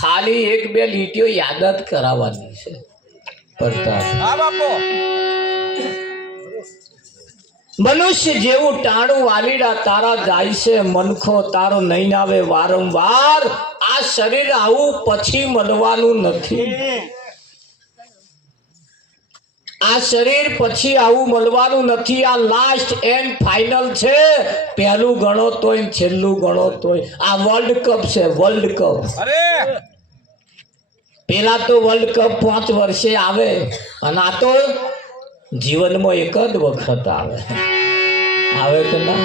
ખાલી એક બે લીટીઓ યાદ જ કરાવવાની છે. પ્રતાપ હા બાપુ. મનુષ્ય જેવું ટાણું વાલીડા તારા જાય છે મનખો તારો નહીં આવે વારંવાર. આ શરીર આવું પછી મળવાનું નથી. આ શરીર પછી આવું મળવાનું નથી. આ લાસ્ટ એન્ડ ફાઇનલ છે. પહેલું ગણો તોય છેલ્લું ગણો તોય આ વર્લ્ડ કપ છે. World cup. અરે પેલા તો વર્લ્ડ કપ 5 વર્ષે આવે અને આ તો જીવનમાં એક જ વખત આવે. આવે કે ના?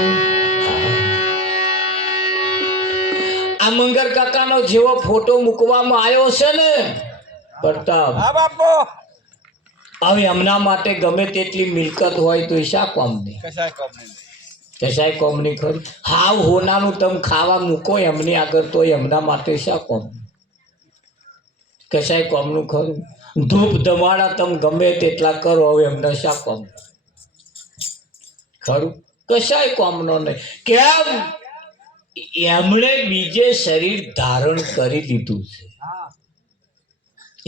આ મંગર કાકાનો જેવો ફોટો મૂકવામાં આવ્યો છે ને પ્રતાપ, હા બાપુ. હવે એમના માટે ગમે તેટલી મિલકત હોય તો શા કોમની? કશાય કોમ નહીં. કશાય કોમની ખરી. હાવ હોનાનું તમે ખાવા મૂકો એમની આગળ તો એમના માટે શા કોમ? કશાય કોમનું ખરું. ધૂપ ધમાડા તમે ગમે તેટલા કરો હવે એમને શા કોમ? ખરું કશાય કોમનો નહીં. કેમ? એમણે બીજે શરીર ધારણ કરી લીધું છે.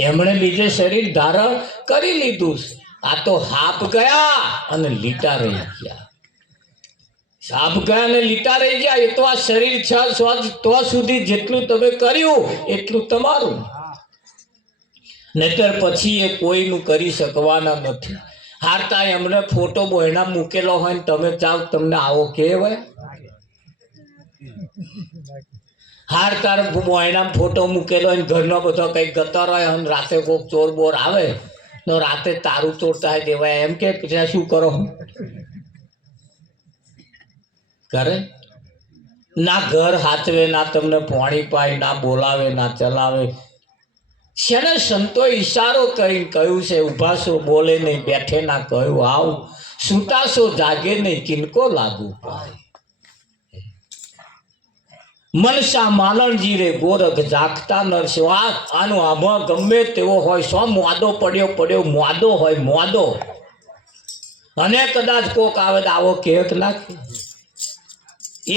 એમણે બીજે શરીર ધારણ કરી લીધું છે. આ તો હાપ ગયા અને લીટા રહી ગયા. સાપ ગયા અને લીટા રહી ગયા. એ તો આ શરીર છે તો સુધી જેટલું તમે કર્યું એટલું તમારું, નહીતર પછી એ કોઈનું કરી શકવાના નથી. હારતા એમને ફોટો બોયણા મૂકેલો હોય ને તમે ચાવ તમને આવો કહેવાય? હાર તાર બોયણા ફોટો મૂકેલો હોય ઘરનો બધો કઈ ગતર હોય અને રાતે કોઈક ચોર બોર આવે તો રાતે તારું ચોરતા દેવાય એમ કે શું કરો? કરે ના ઘર હાચવે, ના તમને પાણી પાય, ના બોલાવે, ના ચલાવે. શેને સંતો ઈશારો કરીને કહ્યું છે ઊભા છો બોલે નહીં, બેઠે ના કહ્યું આવ, સુતાશો જાગે નહીં કિનકો લાગુ પાય. મનસા માલણજી રે ગોરખ જાગતા નરસો. આનો આમાં ગમે તેવો હોય, સો મોદો પડ્યો મોદો હોય મોદો, અને કદાચ કોક આવે આવો કેક નાખે.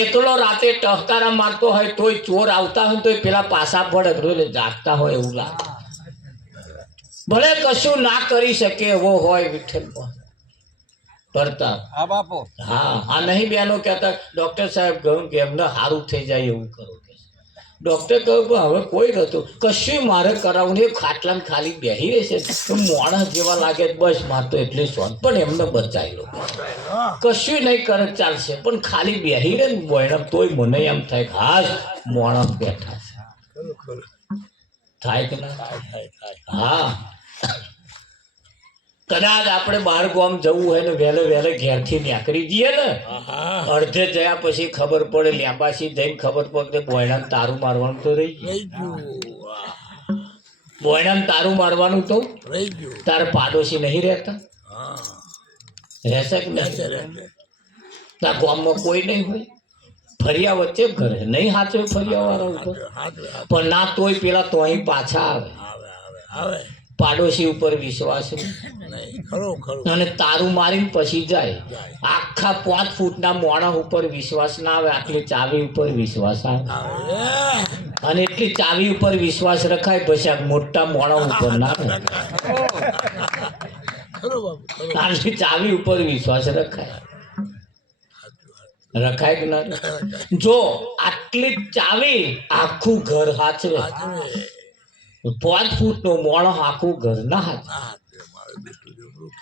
એકલો રાતે ટહકારા મારતો હોય તોય ચોર આવતા હોય તોય પેલા પાસા પડે જાગતા હોય એવું લાગે. ભલે કશું ના કરી શકે એવો હોય વિઠ્ઠલ પ્રતાપ. હા બાપુ. હા આ નહીં બેનો કહેતા ડોક્ટર સાહેબ કહ્યું કે એમને સારું થઈ જાય એવું કરો. ડોક્ટર કહ્યું કે હવે કોઈ નતું કશું મારે કરાવું નહીં, ખાટલામાં ખાલી બેસી રહેશે મોણા જેવા લાગે બસ માર તો એટલે શોધ પણ એમને બચાવી લો. કશું નહીં કરે ચાલશે પણ ખાલી બેસી રહે ને બોયણમ તોય મને એમ થાય કે હાશ મોણા બેઠા છે. થાય કે ના થાય? હા કદાચ આપણે બહાર ગામ જવું હોય ને વહેલે વહેલે ઘેરથી નીકળી જઈએ ને, અડધે જયા પછી ખબર પડે લ્યાબાસી જઈને ખબર પડે બોયણાને તારું મારવાનું તો રહી ગયું. બોયણાને તારું મારવાનું તો રહી ગયું. તારે પાડોશી નહીં રહેતા? રહેશે કે નહીં? તાર ગામમાં કોઈ નહીં હોય, ફરિયા વચ્ચે ઘરે નહીં હાચવે ફરિયા વાળા ઉપર, પણ ના તોય પેલા તો અહીં પાછા આવે. પાડોશી ઉપર વિશ્વાસ નહીં અને તારું મારીને પછી જાય. આખા 5 ફૂટના મોણા ઉપર વિશ્વાસ ના આવે, આટલી ચાવી ઉપર વિશ્વાસ આવે. અને એટલી ચાવી ઉપર વિશ્વાસ રખાય પછી આ મોટા મોણા ઉપર ના આટલી ચાવી ઉપર વિશ્વાસ રખાય કે ના? જો આટલી ચાવી આખું ઘર હાચવે, 5 ફૂટનો મોણો આખું ઘર ના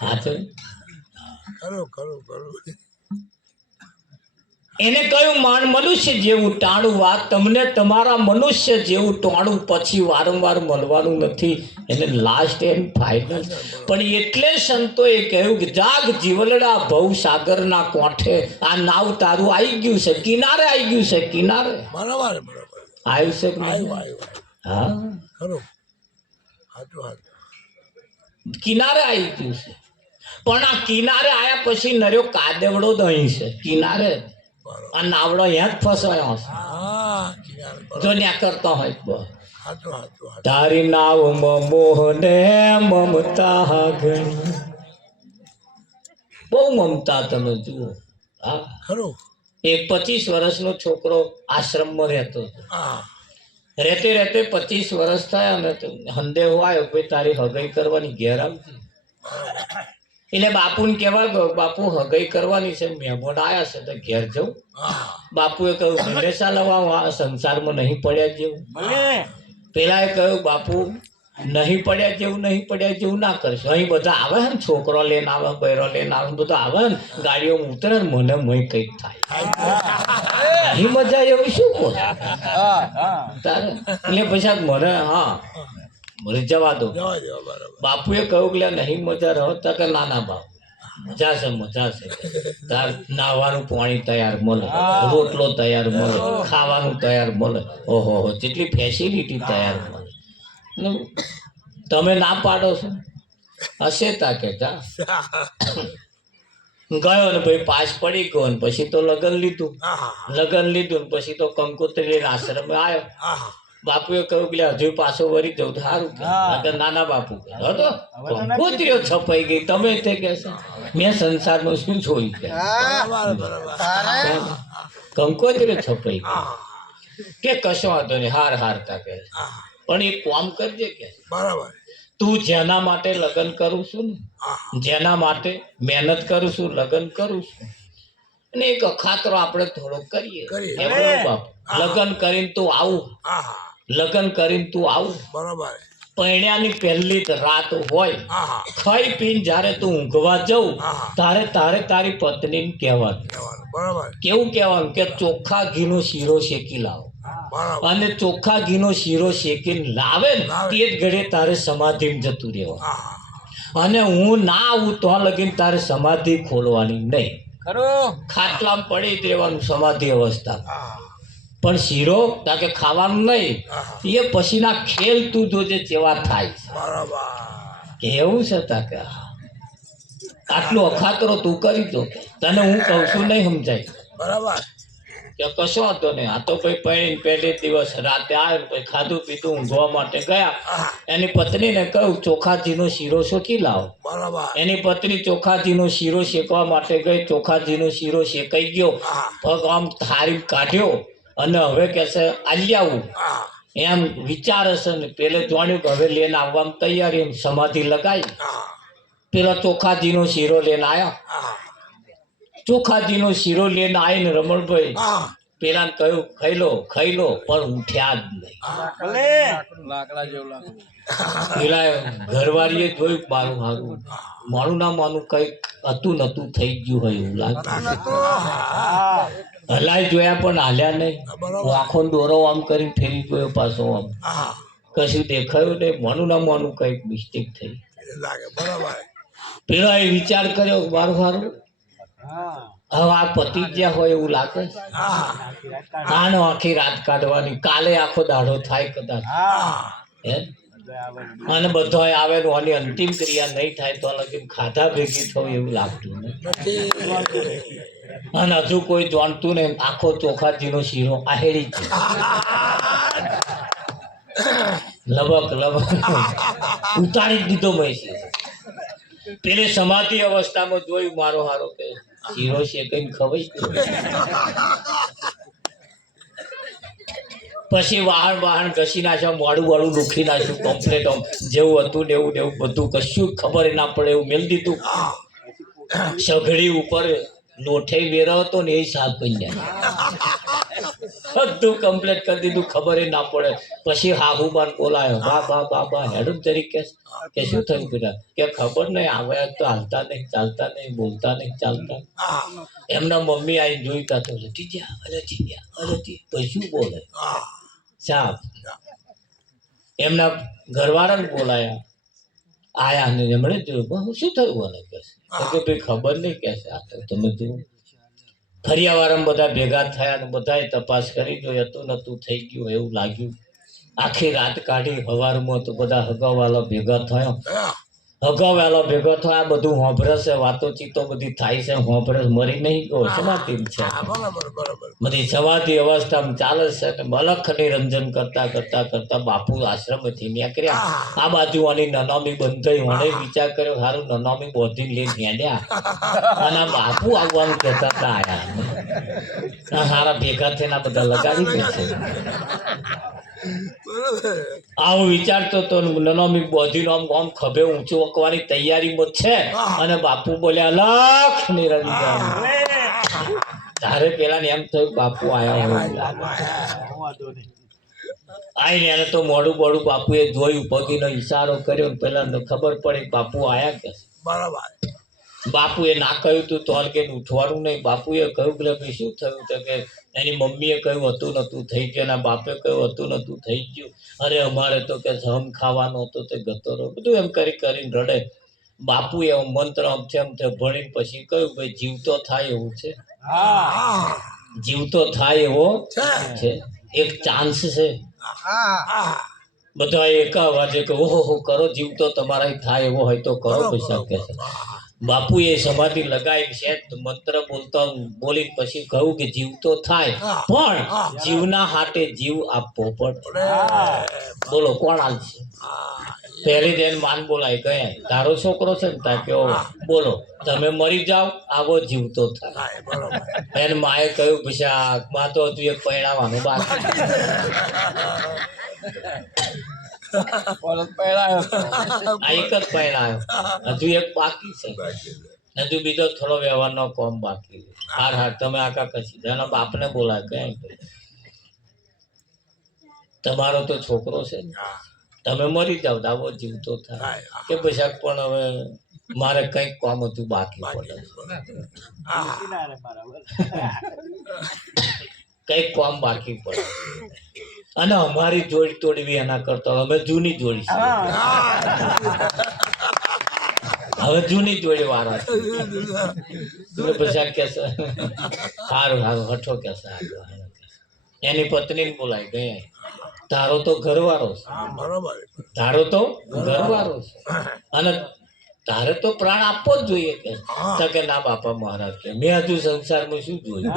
હાચવે. એને કહ્યું મનુષ્ય જેવું ટાણું વાત તમને તમારા મનુષ્ય જેવું ટાણું પછી વારંવાર મળવાનું નથી. એને લાસ્ટ એન્ડ ફાઇનલ. પણ એટલે સંતોએ કહ્યું કે જાગ જીવલડા ભવસાગરના કોઠે. આ નાવ તારું આવી ગયું છે, કિનારે આવી ગયું છે, કિનારે આવ્યું છે કે નહીં? હા કિનારે આવી ગયું છે. પણ આ કિનારે આવ્યા પછી નર્યો કાદેવડો જ અહીં છે કિનારે, આ નાવડો અહીંયા જ ફસાયો છે. જો ન્યા કરતો હોય તારી નાવમાં મોહને મમતા ઘણી. બહુ મમતા તમે જુઓ. હા એક 25 વર્ષનો છોકરો આશ્રમમાં રહેતો હતો. રહેતે રહેતે 25 વર્ષ થયા ને તો હંદેહો આવ્યો ભાઈ તારી હગાઈ કરવાની ઘેર આવજે. એટલે બાપુને કહેવા ગયો બાપુ હગાઈ કરવાની છે મહેમાન આવ્યા છે તો ઘેર જવું. બાપુએ કહ્યું હંમેશા લવા આ સંસારમાં નહીં પડ્યા જેવું. પેલાએ કહ્યું બાપુ નહીં પડ્યા જેવું ના કરશો. અહીં બધા આવે ને છોકરો લઈને આવે બૈરો લઈને આવે બધા આવે ને ગાડીઓમાં ઉતરે ને મને મય કંઈક થાય અહીં મજા એવું શું કહો તારે એટલે પછી મને મને જવા દો. બાપુએ કહ્યું કે નહીં મજા રહો તા કે નાના બાપુ મજા છે તાર નાવાનું પાણી તૈયાર મળે, રોટલો તૈયાર મળે, ખાવાનું તૈયાર મળે, ઓહો જેટલી ફેસિલિટી તૈયાર મળે. તમે ના પાડો છો હશે તા કે જા ગયો ને ભાઈ પાસ પડી ગયો ને પછી તો લગન લીધું ને પછી તો કંકોત્રી આશ્રમે આવ્યો. બાપુએ કહ્યું કે હજુ પાછો વળી જવું તો સારું કે નાના બાપુ હતો કંકોત્રીઓ છપાઈ ગઈ તમે તે કે મેં સંસારમાં શું છોડી કંકોત્રીઓ છપાઈ ગઈ કે કશો વાંધો નહીં હારતા કે પણ એક કામ કરજે કે બરાબર તું જેના માટે લગ્ન કરું છું ને જેના માટે મહેનત કરું છું લગ્ન કરું છું અને એક અખાતરો આપણે થોડો કરીએ બાપુ લગ્ન કરીને તું આવું બરાબર પૈણ્યાની પહેલી રાત હોય ખાઈ પીને જ્યારે તું ઊંઘવા જવું તારે તારી પત્નીને કહેવાનું બરાબર કેવું કહેવાનું કે ચોખ્ખા ઘીનો શીરો શેકી લાવો અને ચોખ્ખા ઘીનો શીરો શેકીને લાવે ને તે જ ઘડે તારે સમાધિમાં જતું રહેવાનું અને હું ના આવું તો લગીને તારે સમાધિ ખોલવાની નહીં ખાટલામાં પડી જ રહેવાનું સમાધિ અવસ્થા પણ શીરો તાકે ખાવાનું નહીં એ પછીના ખેલ તું જોજે કેવા થાય એવું છે તાકે આટલું અખાતરો તું કરી દો તને હું કહું છું નહીં સમજાય બરાબર કે કશો હતો નહીં આ તો ભાઈ પહેલે દિવસ રાતે આવ્યો પછી ખાધું પીધું ઊંઘવા માટે ગયા એની પત્નીને કહ્યું ચોખાજીનો શીરો શેકી લાવો એની પત્ની ચોખાજીનો શીરો શેકવા માટે ગઈ ચોખાજીનો શીરો શેકાઈ ગયો પગ આમ થારી કાઢ્યો અને હવે કે છે આલ્યાવું એમ વિચાર હશે ને પેલે જાણ્યું કે હવે લઈને આવવામાં તૈયારી એમ સમાધિ લગાવી પેલા ચોખાજીનો શીરો લઈને આવ્યા ચોખાજીનો શીરો લઈને આવીને રમણભાઈ પેલાને કહ્યું ખાઈ લો પણ ઉઠ્યા જ નહીં. પેલા ઘરવાળીએ જોયું મારું ના માનું કઈક હતું નતું થઈ ગયું હોય એવું લાગે. હલાય જોયા પણ હાલ્યા નહીં. આખો દોરો આમ કરીને ફેરી ગયો પાછો આમ કશું દેખાયું નહીં. માનું કઈક મિસ્ટેક થઈ પેલા એ વિચાર કર્યો મારું હવે આ પતિ જ્યાં હોય એવું લાગે આનો આખી રાત કાઢવાની કાલે આખો દાડો થાય કદાચ અને બધો આવે આની અંતિમ ક્રિયા નહીં થાય તો લગી ખાધા ભેગી થવું એવું લાગતું નહીં અને હજુ કોઈ જાણતું ને આખો ચોખાજીનો શીરો આહેડી છે લબક ઉતારી દીધો મહેસી પેલે સમાધિ અવસ્થામાં જોયું મારો હારો કે શીરો શેકીને ખવાઈ પછી વાહણ ઘસી નાખ્યા મોડું દુખી નાખ્યું કમ્પ્લેટ જેવું હતું ને એવું બધું કશું ખબર ના પડે એવું મેળ દીધું. સઘડી ઉપર લોઠે વેરો હતો ને એ સાફ કરી જાય બધું કમ્પ્લેટ કરી દીધું ખબર ના પડે. પછી હાહુબાન બોલાયો બાબા હેડું તરીકે કે શું થયું બેટા કે ખબર નહીં આવે તો હાલતા નહીં ચાલતા નહીં બોલતા નહીં ચાલતા. એમના મમ્મી આવીને જોઈતા તો લટી ગયા પછી શું બોલે સાહેબ એમના ઘરવાળાને બોલાયા આયા ને એમણે જોયું શું થયું મને કે ભાઈ ખબર નહીં કે આ તો તમે જુઓ. ફરિયાવાળા બધા ભેગા થયા ને બધાએ તપાસ કરી જોઈ હતું નતું થઈ ગયું એવું લાગ્યું. આખી રાત કાઢી હવારમાં તો બધા હગાવાલા ભેગા થયા આ બધું હોંભરશે વાતોચીતો બધી થાય છે હોંભરસ મરી નહીં ગયો સમાધિ છે બધી સમાધિ અવસ્થામાં ચાલે છે ને મલખ નિરંજન કરતા બાપુ આશ્રમથી નીકળ્યા. આ બાજુ આની નનામી બંધાઈ મને વિચાર કર્યો સારું નનામી બોધીને લઈને હેડ્યા અને બાપુ આવવાનું કહેતા હતા આયા સારા ભેગા થઈને બધા લગાડી દે છે આવું વિચારતો તો નનોમી બોધીનો આમ ખભે ઊંચું વકવાની તૈયારીમાં છે અને બાપુ બોલ્યા લખ નિરંજન. તારે પેલા ને એમ થયું બાપુ આયા હોય. આઈને એને તો મોડું મોડું બાપુએ જોયું, પગીનો ઈશારો કર્યો, પેલા ખબર પડી બાપુ આયા કે. બરાબર. બાપુએ ના કહ્યું તું તો કે ઉઠવાનું નહીં. બાપુએ કહ્યું કે ભાઈ શું થયું? તો કે એની મમ્મીએ કહ્યું હતું નતું થઈ ગયું, એના બાપે કહ્યું હતું નતું થઈ ગયું. અરે અમારે તો કે જમ ખાવાનો હતો તે ગતો રહ્યો, બધું એમ કરીને રડે. બાપુએ મંત્ર આમ તેમ ભણીને પછી કહ્યું ભાઈ જીવતો થાય એવું છે, જીવતો થાય એવો છે, એક ચાન્સ છે. બધા એક અવાજે કે ઓહો કરો, જીવતો તમારા થાય એવો હોય તો કરો. પૈસા કે છે. બાપુએ સમાધિ લગાવી છે, મંત્ર બોલીને પછી કહ્યું કે જીવતો થાય પણ જીવના હાટે જીવ આપવો પડે. બોલો કોણ હાલશે? પહેલી જ એને માન બોલાય ગયા તારો છોકરો છે ને તા કેવો બોલો તમે મરી જાઓ આવો જીવતો થાય. એને માએ કહ્યું પછી માં તો હજુ એક પરણાવવાનું બાકી, આ એક જ પરણાયો, હજુ એક બાકી છે, હજુ બીજો થોડો વ્યવહારનો કોમ બાકી. હાર હાર તમે આકા કશી એના બાપને બોલાય કઈ તમારો તો છોકરો છે ને તમે મરી જાવ આવો જીવતો થાય કે પછી પણ હવે મારે કઈક કામ હતું બાકી પડે, કઈક કામ બાકી પડે. અને અમારી જોડી તોડવી એના કરતા અમે જૂની જોડી છે, હવે જૂની જોડી વાળા છે. પછી કે સારું સારું હઠો કે એની પત્નીને બોલાય ગયા તારો તો ઘરવાળો છે, તારો તો ઘરવાળો છે અને તારે તો પ્રાણ આપવો જ જોઈએ કે ના બાપા મહારાજ કે મેં હજુ સંસારમાં શું જોયું,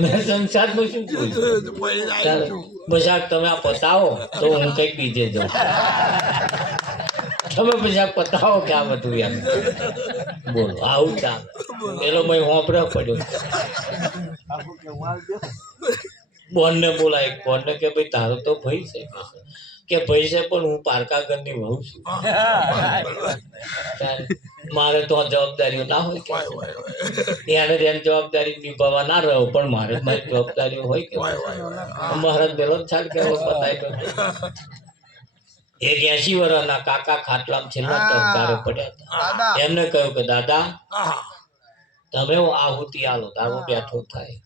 મેં સંસારમાં શું જોયું. મજાક તમે આ પતાવો તો હું કઈક બીજે જાઉં, તમે મજાક પતાવો કે આ બધું એમ બોલો આવું ચાલે. પેલો મેં હોંપડે પડ્યો બોનને બોલાય, બોનને કે ભાઈ તારો તો ભાઈ છે કે ભાઈ છે પણ હું પારકા ઘરની વહુ છું, મારે તો જવાબદારીઓ ના હોય કે એને એની જવાબદારી નિભાવવા ના રહ્યો પણ મારે મારી જવાબદારીઓ હોય કે મહારાજ પેલો જ છાલ કેવો બતાવી. 80 વર્ષના કાકા ખાટલામાં છેલ્લા તબકારે પડ્યા હતા. એમને કહ્યું કે દાદા તમે આહુતિ આલો તારો બેઠો થાય.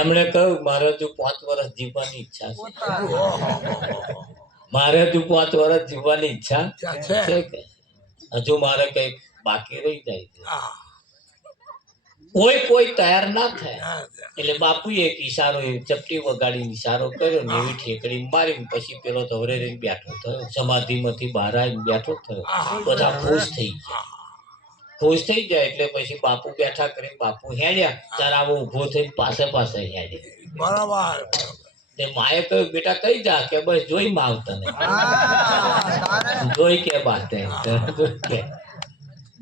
એમણે કહ્યું મારે હજુ 5 વર્ષ જીવવાની ઈચ્છા છે, મારે હજુ 5 વર્ષ જીવવાની ઈચ્છા છે કે હજુ મારે કઈક બાકી રહી જાય છે. કોઈ તૈયાર ના થાય એટલે બાપુએ એક ઈશારો ચપટી વગાડી ઈશારો કર્યો ને એવી ઠેકડી મારી પછી પેલો ધવરે રહીને બેઠો થયો, સમાધિમાંથી બહાર આવીને બેઠો થયો. બધા ખુશ થઈ ગયા, ખુશ થઈ જાય એટલે પછી બાપુ બેઠા કરીને બાપુ હેડ્યા ત્યારે આવો ઉભો થઈને પાસે હેડ્યા. બરાબર. તે માએ કહ્યું બેટા કઈ જા કે બસ જોઈ માવ તને જોઈ કે બાતે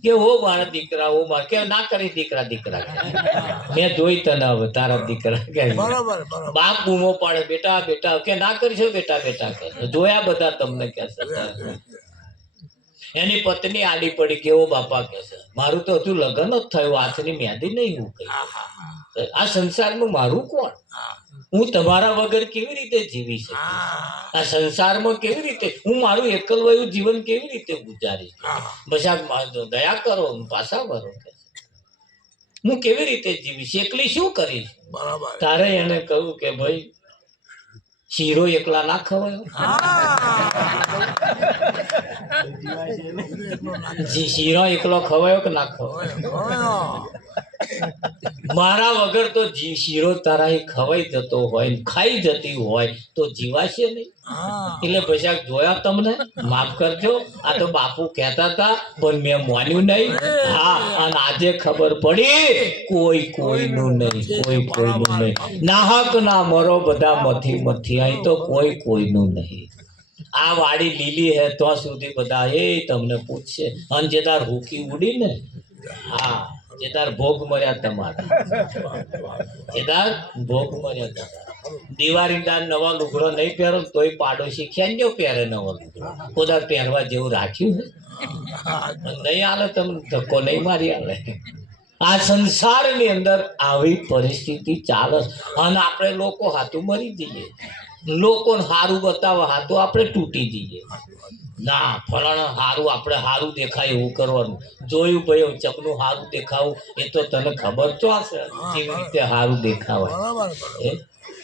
કે હો મારા દીકરા હો મારા કે ના કરી દીકરા મેં જોઈ તને હવે તારા દીકરા કે બાપ બૂમો પાડે બેટા બેટા કે ના કરીશો બેટા બેટા કે જોયા બધા તમને કે એની પત્ની આડી પડી કેવો બાપા કે છે મારું તો હજુ લગ્ન જ થયું, હાથની મેદી નહીં હું કઈ આ સંસારમાં મારું કોણ, હું તમારા વગર કેવી રીતે જીવી શકું, આ સંસારમાં કેવી રીતે હું મારું એકલવાયું જીવન કેવી રીતે ગુજારીશ, બસાક દયા કરો પાછા ભરો કે હું કેવી રીતે જીવીશ, એકલી શું કરીશ. તારે એને કહ્યું કે ભાઈ શીરો એકલા ના ખવાયો, શીરો એકલો ખવાયો કે ના ખવાયો, મારા વગર તો શીરો તારા ખવાઈ જતો હોય ખાઈ જતી હોય તો જીવાશે નહીં. એટલે પછી જોયા તમને માફ કરજો, આ તો બાપુ કહેતા હતા પણ મેં માન્યું નહીં. હા અને આજે ખબર પડી કોઈ કોઈનું નહીં, કોઈ કોઈનું નહીં, નાહક ના મરો બધા મથી અહીં તો કોઈ કોઈનું નહીં. આ વાડી લીલી હે તો સુધી બધા એ તમને પૂછશે અને જે તાર હુકી ઉડી ને હા જે તાર ભોગ મર્યા તમારા, જે તાર ભોગ મર્યા તમારા દિવાળીદાર નવા લુગડો નહીં પહેરો ને તોય પાડોશી ખેંજો પહેરે નવો લુગડો. કોદાર પહેરવા જેવું રાખ્યું છે નહીં હાલે, તમને ધક્કો નહીં મારી હાલે. આ સંસારની અંદર આવી પરિસ્થિતિ ચાલે છે. અને આપણે લોકો હાથું મરી જઈએ, લોકોને સારું બતાવવા હાથું આપણે તૂટી જઈએ. ના, ફલાણા સારું, આપણે સારું દેખાય એવું કરવાનું. જોયું ભાઈ ચકનું સારું દેખાવું એ તો તને ખબર તો હશે કેવી રીતે સારું દેખાવાય.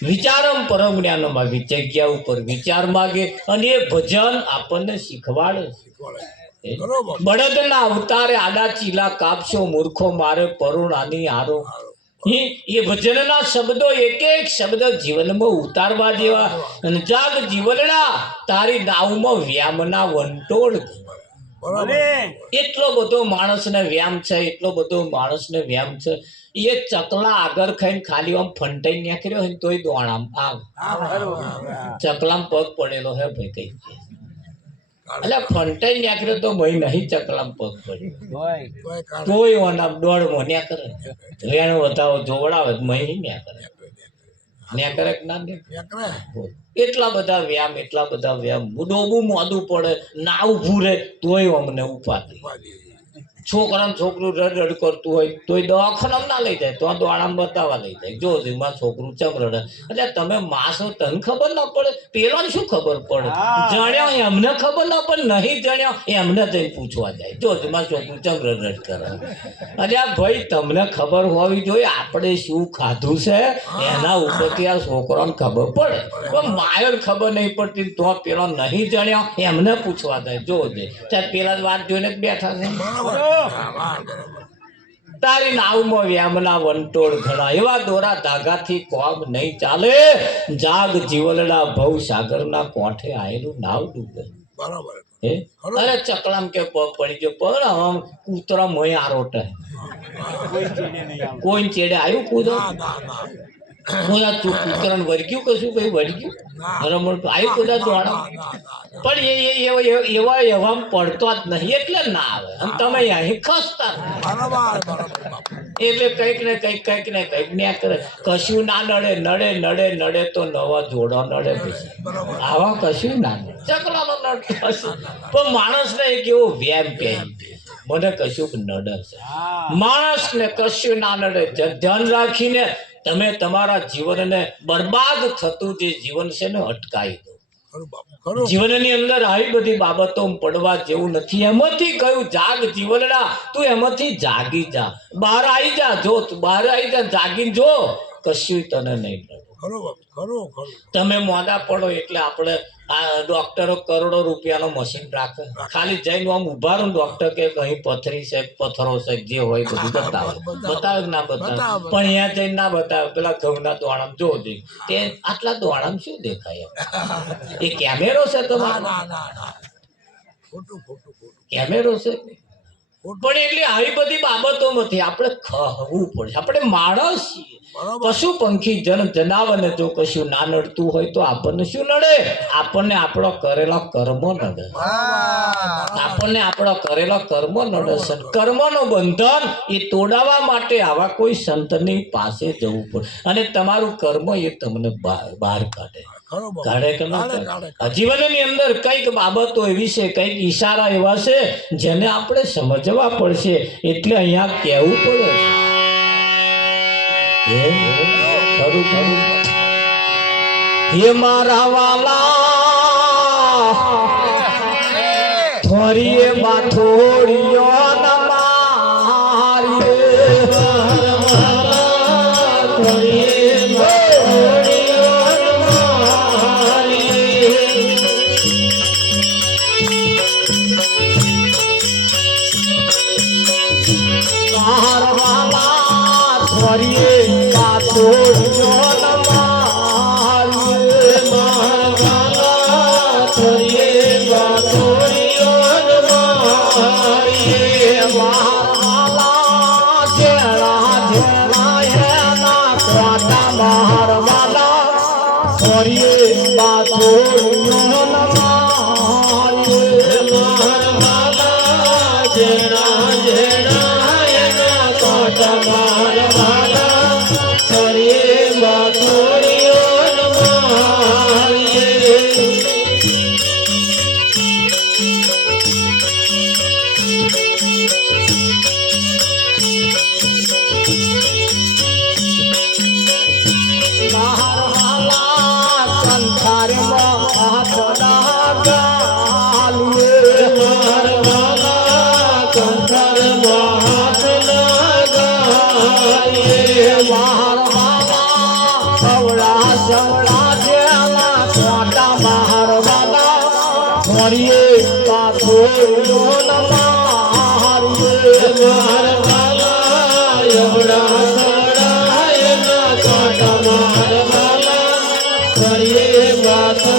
વિચારમ પરમ જ્ઞાન માગે, જગ્યા ઉપર વિચાર માગે. અને એ ભજન આપણને શીખવાડે. બળદના અવતારે આડા ચીલા કાપશો, મૂર્ખો મારે પરુણાની હારો. એ ભજનના શબ્દો એક એક શબ્દ જીવનમાં ઉતારવા જેવા. અને જાગ જીવનના તારી નાવમાં વ્યામના વંટોળ. એટલો બધો માણસને વ્યામ છે, એટલો બધો માણસને વ્યામ છે. એ ચકલા આગળ ખાઈને ખાલી આમ ફંટાઈ નીકળ્યો હોય તોય દોણામ આવ ચકલામ પગ પડેલો હે ભાઈ કઈ એટલે ફંટાઈ નીકળ્યો તો ભાઈ નહીં ચકલામ પગ પડ્યો તોય ઓના દોડમાં ન્યા કરે. રેણ વધાવો જોવડાવે મહી ન્યા કરે, ન્યા કરે કે ના. એટલા બધા વ્યામ, એટલા બધા વ્યામ. ડોબું મોદું પડે ના ઉભું રહે તોય અમને ઉપાધિ. છોકરાને છોકરું રડ રડ કરતું હોય તોય દવાખાનામાં ના લઈ જાય, તો દોડામાં બતાવવા લઈ જાય. જો જેમાં છોકરું ચમ રડે. એટલે તમે માસો તને ખબર ના પડે, પેલાને શું ખબર પડે? જણ્યો એમને ખબર ના પડે, નહીં જણ્યો એમને જઈને પૂછવા જાય. જો જેમાં છોકરું ચમ રડ રડ કરે. એટલે આ ભાઈ તમને ખબર હોવી જોઈએ આપણે શું ખાધું છે, એના ઉપરથી આ છોકરાને ખબર પડે. પણ માયોને ખબર નહીં પડતી તો પેલો નહીં જણ્યો એમને પૂછવા જાય. જોજે ત્યારે પેલા વાત જોઈને જ બેઠા છે. તારી નાવમાં વ્યામના વંટોળ ઘણા, એવા દોરા ધાગાથી કોમ નહીં ચાલે. જાગ જીવનના ભવ સાગરના કોઠે આયેલું નાવ ડૂબે. બરાબર. અરે ચકલામ કે પગ પડી ગયો, પણ આમ કૂતરા મોય આરોટે કોઈ ચેડે આવ્યું કૂતરો કૂતરા વર્ગ્યું કશું કઈ વળગ્યું રમણ આવ્યું કુદા દોડા. પણ એવા એવા પડતો જ નહીં એટલે ના આવે. અને તમે અહીં ખસતા એટલે કંઈક ને કંઈક ન્યા કરે. કશું ના નડે, નડે નડે નડે તો નવા જોડો નડે. પછી આવા કશું ના નડે, ચકલાનો નડતો હશે. પણ માણસને એક એવો વ્યામ પહેરી મને કશું નડે છે. માણસને કશું ના નડે. ધ્યાન રાખીને તમે તમારા જીવનને બરબાદ થતું જે જીવન છે ને અટકાવી દો. જીવનની અંદર આવી બધી બાબતો પડવા જેવું નથી. એમાંથી કયું જાગ જીવનના, તું એમાંથી જાગી જા, બહાર આવી જા. જો તું બહાર આવી જા, જાગીને જો કશું તને નહીં નડે. તમે મોડા પડો એટલે આપણે આ ડોક્ટરો કરોડો રૂપિયાનો મશીન રાખે. ખાલી જઈને આમ ઉભા રહો, ડોક્ટર કે અહીં પથરી છે, પથ્થરો છે, જે હોય બધું બતાવે. બતાવે ના બતાવે, પણ અહીંયા જઈને ના બતાવે. પેલા ઘઉંના દોણામ જો દે તે આટલા દોણામ શું દેખાય? એ કેમેરો છે તમારો? કેમેરો છે. પણ એટલે આવી બધી બાબતોમાંથી આપણે ખવું પડે. આપણે માણસ છીએ, પશુ પંખી જન જનાવરને જો કશું ના નડતું હોય તો આપણને શું નડે? આપણને આપણો કરેલા કર્મો નડે. આપણને આપણા કરેલા કર્મો નડે છે. કર્મનું બંધન એ તોડાવવા માટે આવા કોઈ સંતની પાસે જવું પડે. અને તમારું કર્મ એ તમને બહાર કાઢે. કાઢે કે ના કાઢે? જીવનની અંદર કઈક બાબતો એવી છે, કઈક ઈશારા એવા છે જેને આપણે સમજવા પડશે. એટલે અહીંયા કહેવું પડે. ખરું ખરું હે મારા વાલા થોરીએ બાથોડીઓ ફરીએ પાછો મારીએ માર વાલા એવડા થોડા એના કાંટા માર વાલા ફરીએ પાછો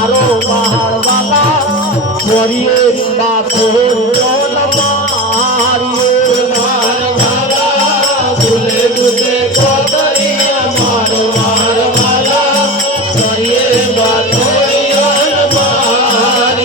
મારો વાળવાલા ફરીએ બાપો મારીએ મારવાલા ભૂલે ભૂલે કોતરિયા મારો વાળવાલા ફરીએ બાપો મારીએ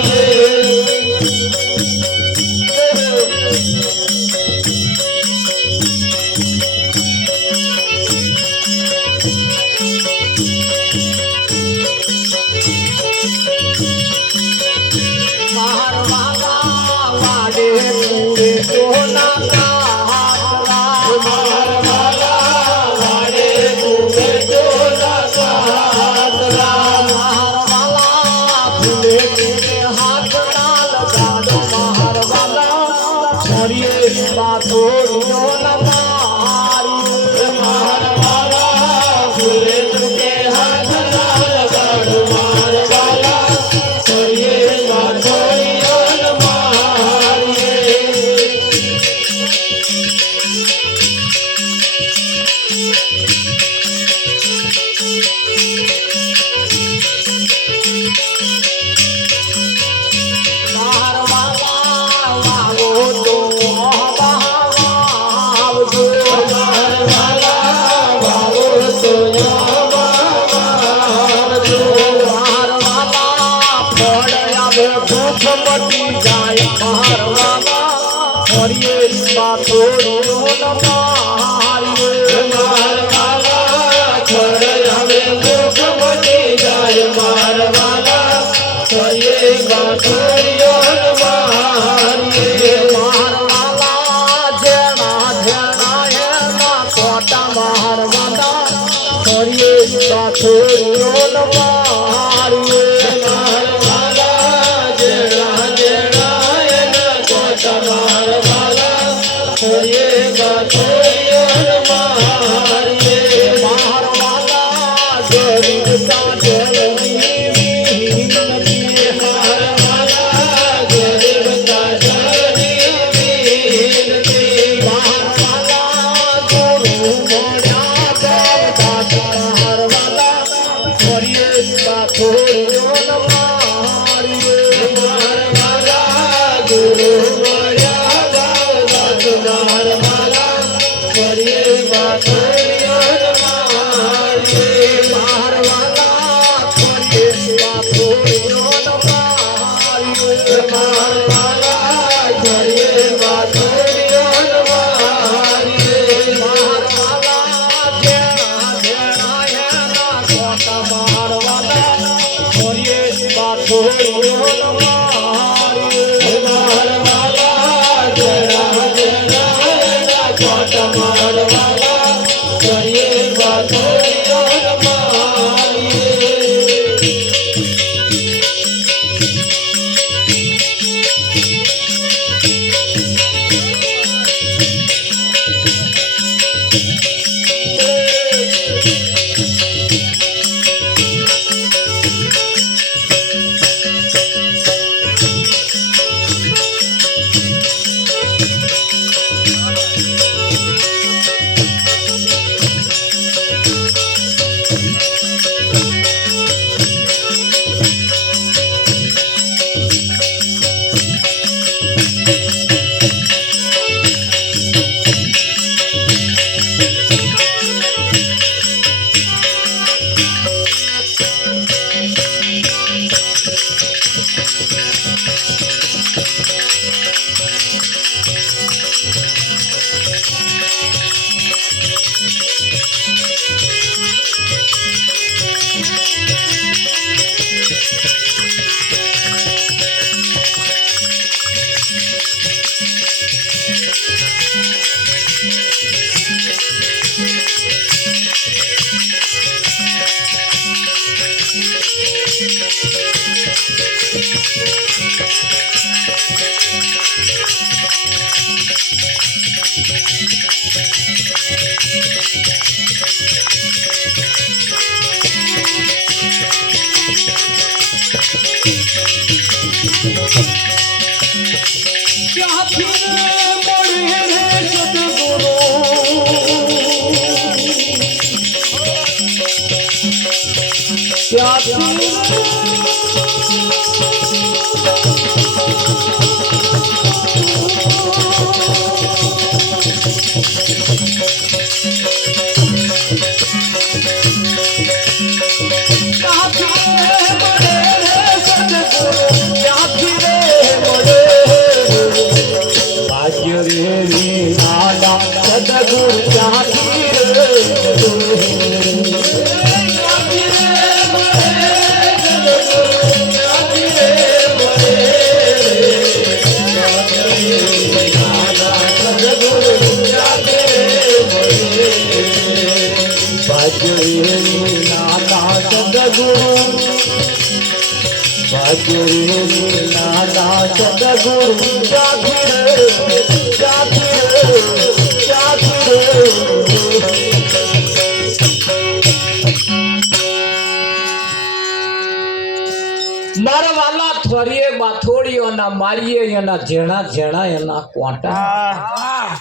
મારા વાલા થોરીએ બાથોડીઓના મારીએ એના ઝેણા ઝેણા એના કોટા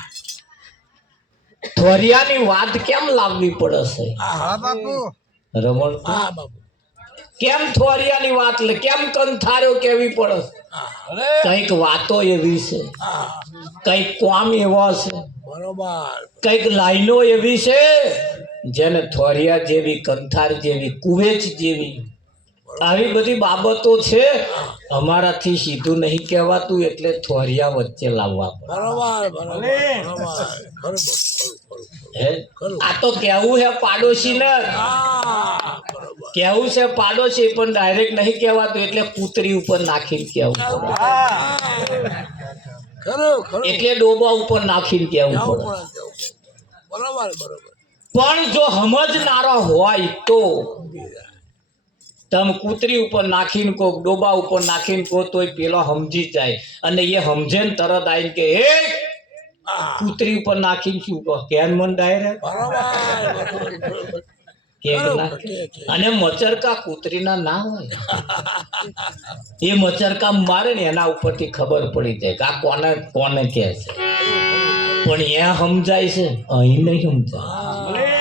થોરિયાની વાત કેમ લાવવી પડે છે રમણ કેમ થોરિયાની વાત કેમ કંથાર્યો કેવી પડે કઈક વાતો એવી છે કઈક કોમ એવા છે કઈક લાઈનો એવી છે જેને થોરિયા જેવી કંથાર જેવી કુવેચ જેવી આવી બધી બાબતો છે અમારાથી સીધું નહીં કહેવાતું એટલે થોરિયા વચ્ચે લાવવા આ તો કેવું છે પાડોશી ને કેવું છે પાડોશી પણ ડાયરેક્ટ નહીં કહેવાતું એટલે કૂતરી ઉપર નાખીને કેવું પડે એટલે ડોબા ઉપર નાખીને કેવું પડે પણ જો સમજનારા હોય તો તમે કૂતરી ઉપર નાખીને કો ડોબા ઉપર નાખીને કો તોય પેલો સમજી જાય અને એ સમજે ને તરત આવીને કે હે કૂતરી ઉપર નાખીને શું કહો કેન મન ડાયરેક્ટ અને મચરકા કૂતરીના ના હોય એ મચરકા મારે ને એના ઉપરથી ખબર પડી જાય કે આ કોને કોને કહે છે પણ એ સમજાય છે અહીં નહીં સમજાય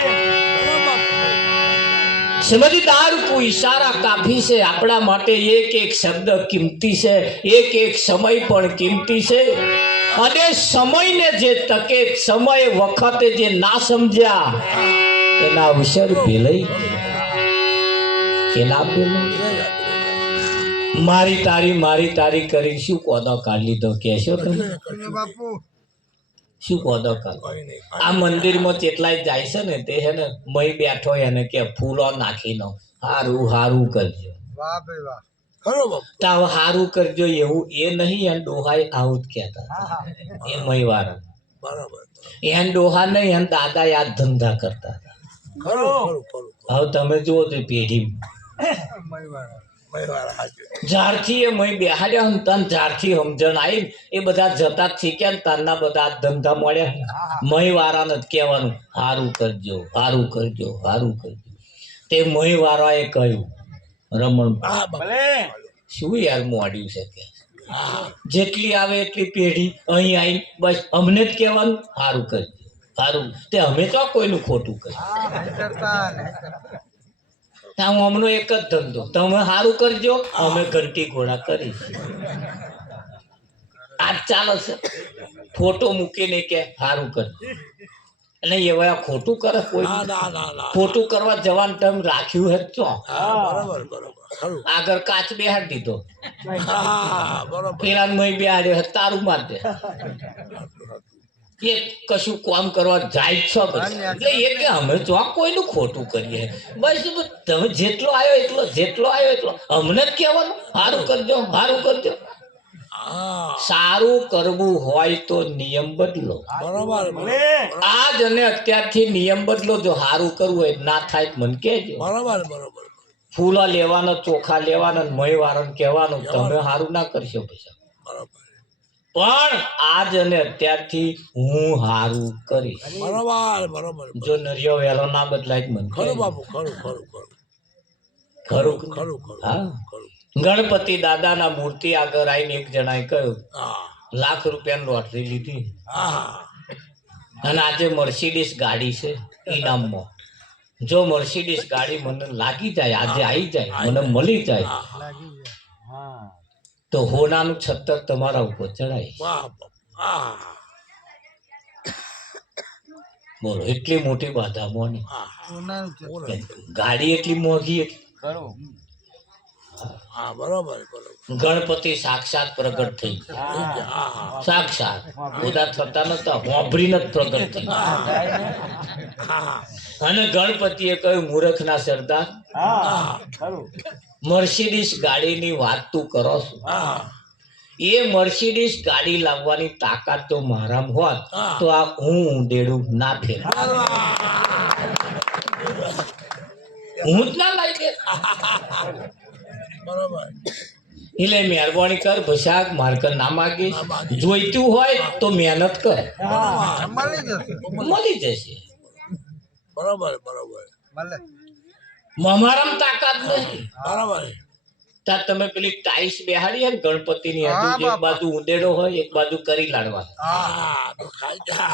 સમજદાર કો ઈશારા કાફી છે આપણા માટે એક એક શબ્દ કિંમતી છે એક એક સમય પણ કિંમતી છે અને સમયને જે તકે સમય વખતે જે ના સમજ્યા એના અવસર ભેલઈ એના મારી તારી કરી શું કોદો કાઢી લીધો કેશો તમે શું કોદો કાઢ આ મંદિરમાં કેટલાય જાય છે ને તે હે ને મય બેઠો એને કે ફૂલો નાખીનો હારું કરજો તાવ હારું કરજો એવું એ નહીં એન ડોહાય આવું જ કહેતા એ મય વાળા એન ડોહા નહીં એન દાદા યાદ ધંધા કરતા હવે તમે જુઓ તો પેઢી જ્યારથી એ મય બેહાડ્યા ને તન જ્યારથી સમજણ આવી એ બધા જતા શીખ્યા ને તારના બધા ધંધા મળ્યા મય વાળાને જ કહેવાનું હારું કરજો તે મય વાળાએ કહ્યું રમણ શું યાર મોડ્યું છે કે જેટલી આવે એટલી પેઢી અહીં આવી બસ અમને જ કહેવાનું હારું કરજો તે અમે તો કોઈનું ખોટું કર્યું હું અમનો એક જ ધંધો તમે સારું કરજો અમે ઘંટી ઘોડા કરી આજ ચાલે છે ફોટો મૂકીને કે સારું કરજો અને એવા ખોટું કરે કોઈ ખોટું કરવા જવાનું તમે રાખ્યું હે ચો આગળ કાચ બેહાડી દીધો પેલા મય બેહાડ્યો તારું માર દે એ કશું કામ કરવા જાય છો એટલે એ કે અમે જો કોઈનું ખોટું કરીએ બસ તમે જેટલો આવ્યો એટલો અમને જ કહેવાનું સારું કરજો સારું કરવું હોય તો નિયમ બદલો આજ અને અત્યારથી નિયમ બદલો જો સારું કરવું હોય ના થાય મને કહેજો ફૂલા લેવાના ચોખા લેવાના મય વાળાને કહેવાનું તમે સારું ના કરશો પૈસા પણ આજ અને અત્યારથી હું હારું કરીશ જો નરિયો વહેલો ના બદલાય મને ખરું હા ગણપતિ દાદાના મૂર્તિ આગળ આવીને એક જણાએ કહ્યું લાખ રૂપિયાની લોટરી લીધી અને આજે મર્સિડીઝ ગાડી છે ઇનામમાં જો મર્સિડીઝ ગાડી મને લાગી જાય, આજે આવી જાય, મને મળી જાય, તો હોનાનું છત્તર તમારા ઉપર ચડાય. બોલો, એટલી મોટી બાધા મોની. ગાડી એટલી મોંઘી એટલી. ગણપતિ સાક્ષાત પ્રગટ થઈ ગયા. સાક્ષાત ઉદા થતા નતા, હોંભરીને જ પ્રગટ થઈ ગયા. અને ગણપતિએ કહ્યું, મૂર્ખના સરદાર, મર્સિડીઝ ગાડીની વાત તું કરો છો, એ મર્સિડીઝ ગાડી લાવવાની તાકાત તો મારામાં હોત તો આ હું દેડું ના ફેર, હું જ ના લાવી દે. એટલે મહેરબાની કર ભસાક, માર્કર ના માગીશ. જોઈતું હોય તો મહેનત કર, મળી જશે. બરોબર. અમારામાં તાકાત નહીં. ત્યાં તમે પેલી ટાઈસ બેહાડી ને ગણપતિની, એક બાજુ ઉંદેડો હોય, એક બાજુ કરી લાડવા,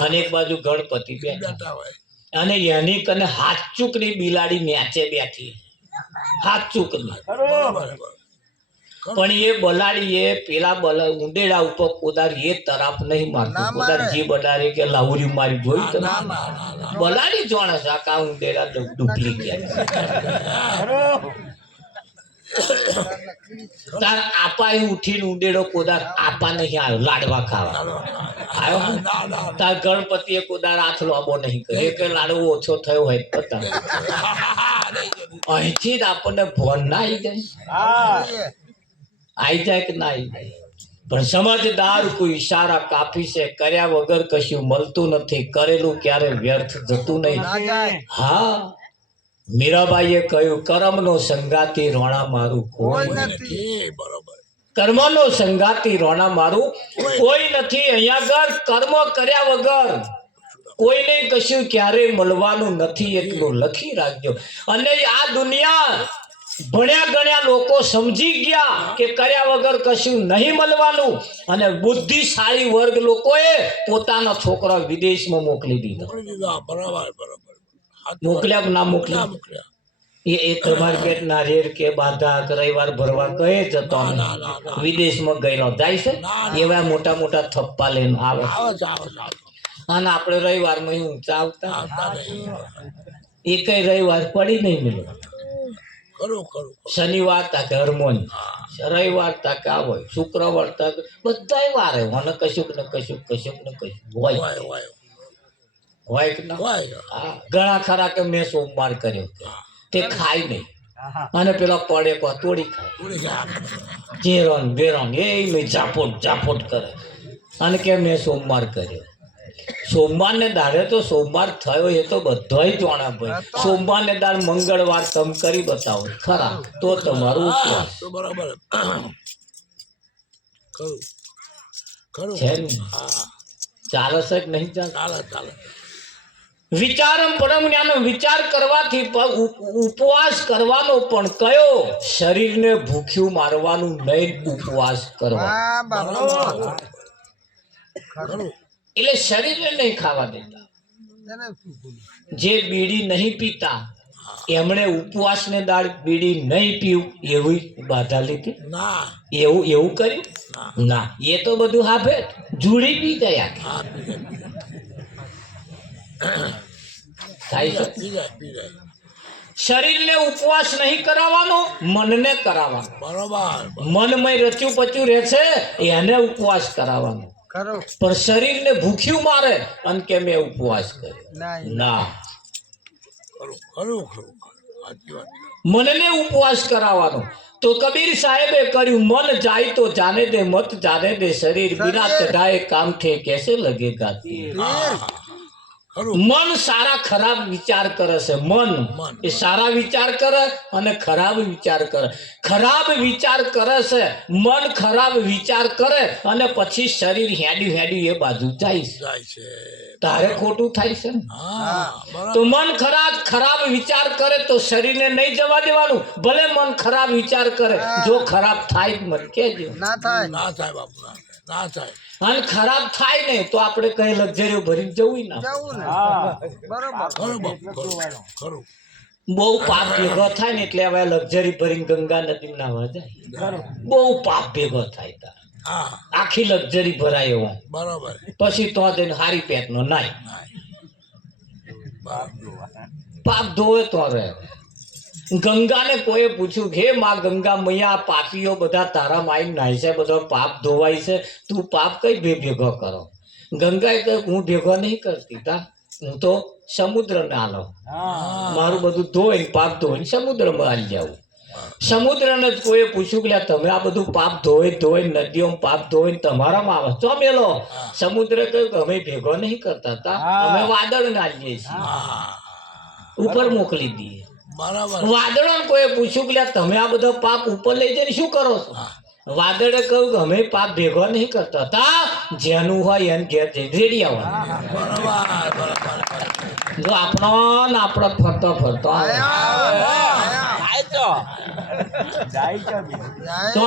અને એક બાજુ ગણપતિ બેઠા હોય, અને એની કને હાથચૂકની બિલાડી નેચે બેઠી, હાથચૂકની. પણ એ બલાડી એ પેલા ઉંદેડા ઉપર કોદાર એ તરાપ નહીં મારતો, કોદાર જીભ અડાડી કે લાવરી મારી જોઈ તો બલાડી જોણે છે આ કા ઉંદેડા ડુપ્લિકેટ. તાર આપા એ ઉઠીને ઉંદેડો કોદાર આપા નહીં આવ્યો લાડવા ખાવા આવ્યો. તાર ગણપતિએ કોદાર હાથ લોબો નહીં કર્યો કે લાડવો ઓછો થયો હોય પતા. અહીંથી જ આપણને ભોન ના આવી જાય કે ના આવી જાય. પણ સમજદાર કોઈ ઈશારા કાપી છે, કર્યા વગર કશું મળતું નથી, કરેલું ક્યારે વ્યર્થ જતું નહીં. હા, મીરાબાઈએ કહ્યું, કર્મનો સંગાતી રોણા મારું કોઈ નથી. કર્મનો સંગાતી રોણા મારું કોઈ નથી. અહીંયા આગળ કર્મ કર્યા વગર કોઈને કશું ક્યારેય મળવાનું નથી, એટલું લખી રાખજો. અને આ દુનિયા ભણ્યા ગણ્યા લોકો સમજી ગયા કે કર્યા વગર કશું નહીં મળવાનું, અને બુદ્ધિશાળી વર્ગ લોકોએ પોતાના છોકરા વિદેશમાં મોકલી દીધા. મોકલ્યા કે ના મોકલ્યા? એ તમારી પેટ નારિયેળ કે બાધા રવિવાર ભરવા કહે જતો વિદેશમાં ગયેલો જાય છે, એવા મોટા મોટા થપ્પા લઈને આવે, અને આપણે રવિવારમાં ઊંચા આવતા એ કઈ રવિવાર પડી નહીં મળે. શનિવાર તાકે હરમોની, રવિવાર તાકે આવો, શુક્રવાર તાકે બધા વારે મને કશુંક ને કશુંક હોય કે ના. ઘણા ખરા કે મેં સોમવાર કર્યો, તે ખાય નહીં, અને પેલા પડે તોડી ખાય, ચેરોન બેરોન એ ઝાપોટ કરે, અને કે મેં સોમવાર કર્યો. સોમવાર ને દાડે તો સોમવાર થયો એ તો બધાય જાણે ભાઈ. સોમવાર ને દાડ મંગળવાર તમે કરી બતાવો ખરા તો તમારું ઉપવાસ છે ને. ચાલે છે કે નહીં ચાલે? વિચારમ પરમ જ્ઞાન, વિચાર કરવાથી ઉપવાસ કરવાનો પણ કયો? શરીરને ભૂખ્યું મારવાનું નહીં, ઉપવાસ કરવા. એટલે શરીરને નહીં ખાવા દેતા. જે બીડી નહીં પીતા એમણે ઉપવાસ ને દાળ બીડી નહીં પીવું એવી બાધા લીધી? એવું કર્યું ના. એ તો બધું હાફે જુડી પી ગયા. શરીરને ઉપવાસ નહીં કરાવવાનો, મનને કરાવવાનો. મનમય રચ્યું પચ્યું રહે છે એને ઉપવાસ કરાવવાનો. પણ શરીરને ભૂખ્યું મારે અને કે મેં ઉપવાસ કર્યો ના. મનને ઉપવાસ કરાવવાનો. તો કબીર સાહેબે કર્યું, મન જાય તો જાને દે, મત જાને દે શરીર, બિના ચઢાए કામ ઠે कैसे लगेगा. મન સારા ખરાબ વિચાર કરે છે. મન એ સારા વિચાર કરે અને ખરાબ વિચાર કરે. ખરાબ વિચાર કરે છે મન, ખરાબ વિચાર કરે અને પછી શરીર હેડ્યું એ બાજુ જાય છે. તારે ખોટું થાય છે ને. તો મન ખરાબ વિચાર કરે તો શરીરને નહીં જવા દેવાનું. ભલે મન ખરાબ વિચાર કરે, જો ખરાબ થાય મત કેજો. ના થાય બાપુ, ના થાય. અને ખરાબ થાય નહીં તો આપણે કઈ લક્ઝરીઓ ભરીને જવું ના. બહુ પાપ ભેગો થાય ને એટલે હવે લક્ઝરી ભરીને ગંગા નદી નાવા જાય. બહુ પાપ ભેગો થાય તાર હા આખી લક્ઝરી ભરાય એવો બરાબર પછી તો જઈને હારી પેટનો નાય બરાબર. પાપ ધોવે તો રહે. ગંગાને કોઈએ પૂછ્યું હે માં ગંગા મૈયા પાપીઓ બધા તારા માઈ નાય છે બધો પાપ ધોવાય છે તું પાપ કઈ ભેગો કરો. ગંગાએ કહ્યું હું ભેગો નહીં કરતી તા હું તો સમુદ્રને આલો મારું બધું ધોઈને પાપ ધોઈને સમુદ્રમાં આવી જાઉં. સમુદ્રને જ કોઈએ પૂછ્યું કે લ્યા તમે આ બધું પાપ ધોઈ નદીઓમાં પાપ ધોઈને તમારામાં આવે ચો મેલો. સમુદ્રે કહ્યું કે અમે ભેગો નહીં કરતા તા અમે વાદળને આવીએ છીએ હા ઉપર મોકલી દઈએ. બરાબર વાદળો કોઈ પૂછ્યું કે લ્યા તમે આ બધો પાપ ઉપર લઈ જઈને શું કરો છો. વાદળે કહ્યું કે અમે પાપ ભેગો નહીં કરતા તા જેનું હોય એને ઘેર જઈ રેડી આવવાનું. બરાબર બરાબર જો આપણો ને આપણો ફરતો ફરતો આવે તો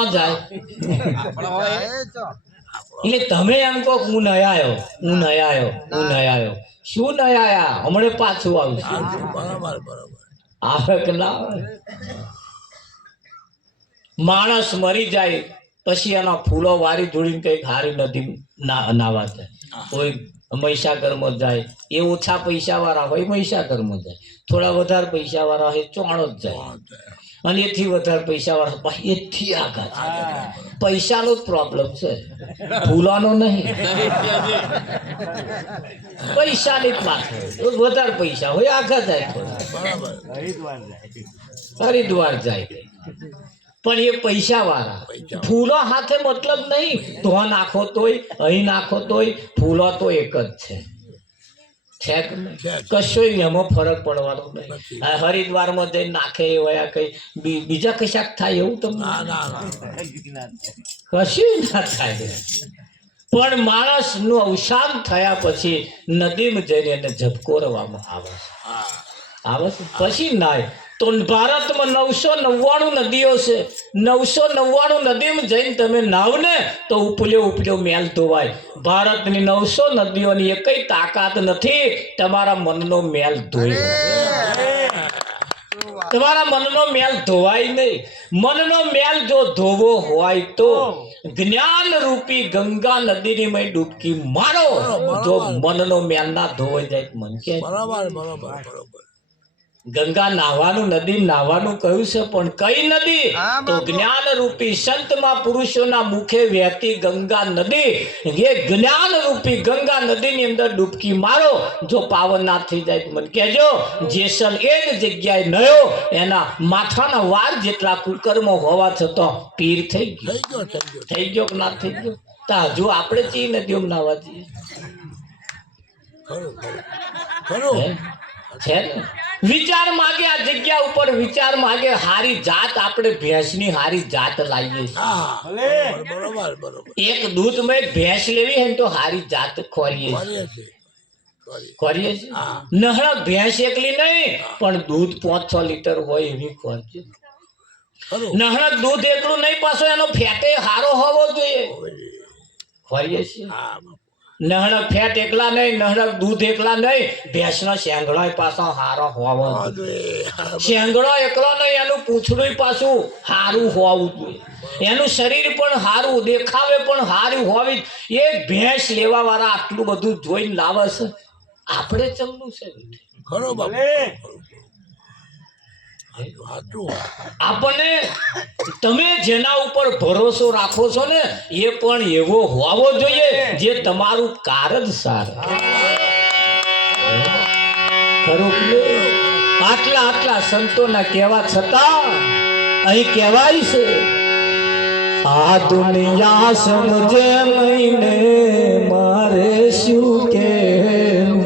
જાય એટલે તમે એમ કહો કે હું નહીં આવ્યો શું નહીં આયા હમણાં પાછું આવશે. બરાબર બરાબર આવે કે ના આવે. માણસ મરી જાય પછી એના ફૂલો વારી ધોડીને કઈક હારી નદી નાવા જાય. કોઈ મહીસાગરમાં જાય એ ઓછા પૈસા વાળા હોય મહીસાગરમાં જાય. થોડા વધારે પૈસા વાળા હોય ચોણો જ જાય. અને એથી વધારે પૈસા વાળા એથી આગળ જાય. પૈસાનો જ પ્રોબ્લેમ છે ફૂલાનો નહીં. પૈસાની જ માથે વધારે પૈસા હોય આગળ જાય થોડા હરિદ્વાર જાય પણ એ પૈસા વાળા. ફૂલો હાથે મતલબ નહીં ધો નાખો તોય અહીં નાખો તોય ફૂલો તો એક જ છે કે નહીં? કશો એમાં ફરક પડવાનો નહીં. હરિદ્વારમાં જઈને નાખે એવા કઈ બીજા કશાક થાય એવું તમને કશું ના થાય. પણ માણસનું અવસાન થયા પછી નદીમાં જઈને એને ઝબકોરવામાં આવે છે પછી નાય. તો ભારતમાં 999 નદીઓ છે. 999 નદીમાં જઈને તમે નાવ ને તો ઉપલ્યો મેલ ધોવાય. ભારતની 900 નદીઓની એકય તાકાત નથી તમારા મનનો મેલ ધોઈ. તમારા મનનો મેલ ધોવાય નહીં. મનનો મેલ જો ધોવો હોય તો જ્ઞાન રૂપી ગંગા નદીની મેં ડૂબકી મારો. જો મનનો મેલ ના ધોવાઈ જાય મન કે બરાબર બરાબર બરાબર ગંગા નાહવાનું નદી નાહવાનું કહ્યું છે પણ કઈ નદી તો જ્ઞાન રૂપી સંત મહાપુરુષોના મુખે વહેતી ગંગા નદી. એ જ્ઞાન રૂપી ગંગા નદીની અંદર ડૂબકી મારો. જો પાવન ના થઈ જાય મને કહેજો. જેસલ એ જ જગ્યાએ નયો એના માથાના વાર જેટલા કુકર્મો હોવા છતાં પીર થઈ ગયો કે ના થઈ ગયો. તો હજુ આપણે ચી નદીઓમાં નાવા જઈએ છે ને. વિચાર માગે આ જગ્યા ઉપર વિચાર માગે હારી જાત. આપણે ભેંસની હારી જાત લાવીએ છીએ. બરાબર બરાબર એક દૂધમાં ભેંસ લેવી હોય ને તો હારી જાત ખોરીએ છીએ. નહળક ભેંસ એકલી નહીં પણ દૂધ 5-6 લીટર હોય એવી ખોરીએ. નહળક દૂધ એકલું નહીં પાછો એનો ફેટે હારો હોવો જોઈએ ખોરીએ છીએ. નહળક ફેટ એકલા નહીં નહળક દૂધ એકલા નહીં ભેંસનો શેંગડો પાછો હારો હોવો જોઈએ. શેંગડો એકલો નહીં એનું પૂંછડું પાછું હારું હોવું જોઈએ. એનું શરીર પણ હારું દેખાવે પણ હારું હોવી. એ ભેંસ લેવા વાળા આટલું બધું જોઈને લાવે છે. આપણે ચમનું છે આપણને તમે જેના ઉપર ભરોસો રાખો છો ને એ પણ એવો હોવો જોઈએ જે તમારું કારજ સારું. ખરું કે આટલા સંતોના કહેવા છતાં અહીં કહેવાય છે આ દુનિયા સમજે નહીં ને મારે શું કે